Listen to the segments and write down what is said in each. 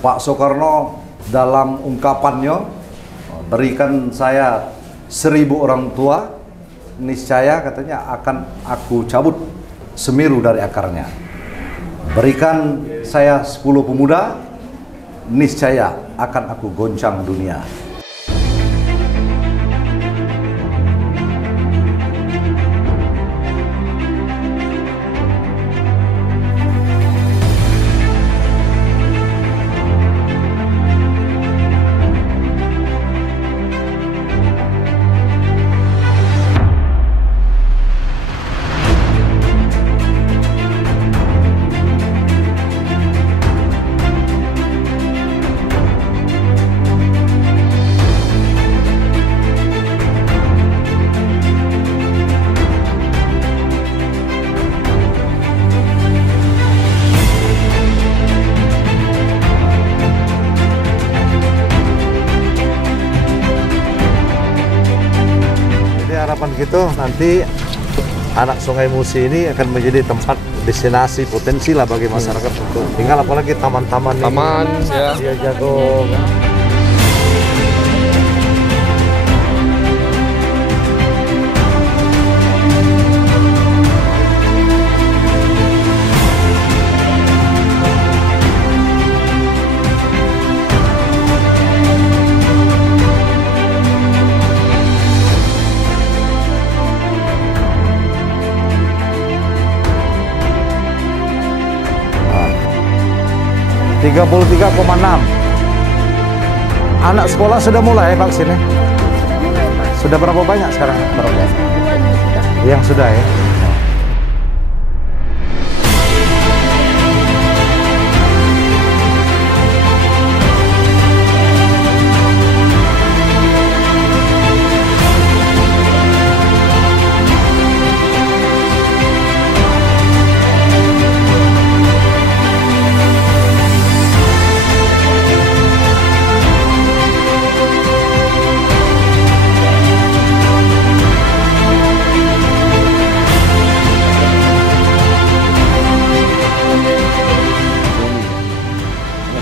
Pak Soekarno dalam ungkapannya, berikan saya 1000 orang tua, niscaya katanya akan aku cabut Semeru dari akarnya. Berikan saya 10 pemuda, niscaya akan aku goncang dunia. Harapan kita nanti anak Sungai Musi ini akan menjadi tempat destinasi potensi lah bagi masyarakat untuk tinggal, apalagi taman-taman ya. Dia jago. Nah, 33,6. Anak sekolah sudah mulai vaksinnya? Sudah berapa banyak sekarang? Yang sudah ya?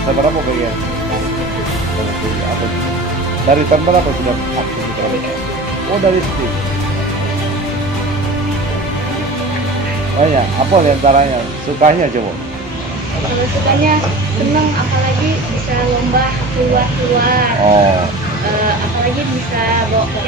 Berapa bagian? Dari tahun berapa sudah aktif di Traveling? Oh, dari situ. Oh ya, apa diantaranya? Sukanya coba? Kalau sukanya seneng, apalagi bisa lomba keluar-keluar. Oh. Apalagi bisa bawa ke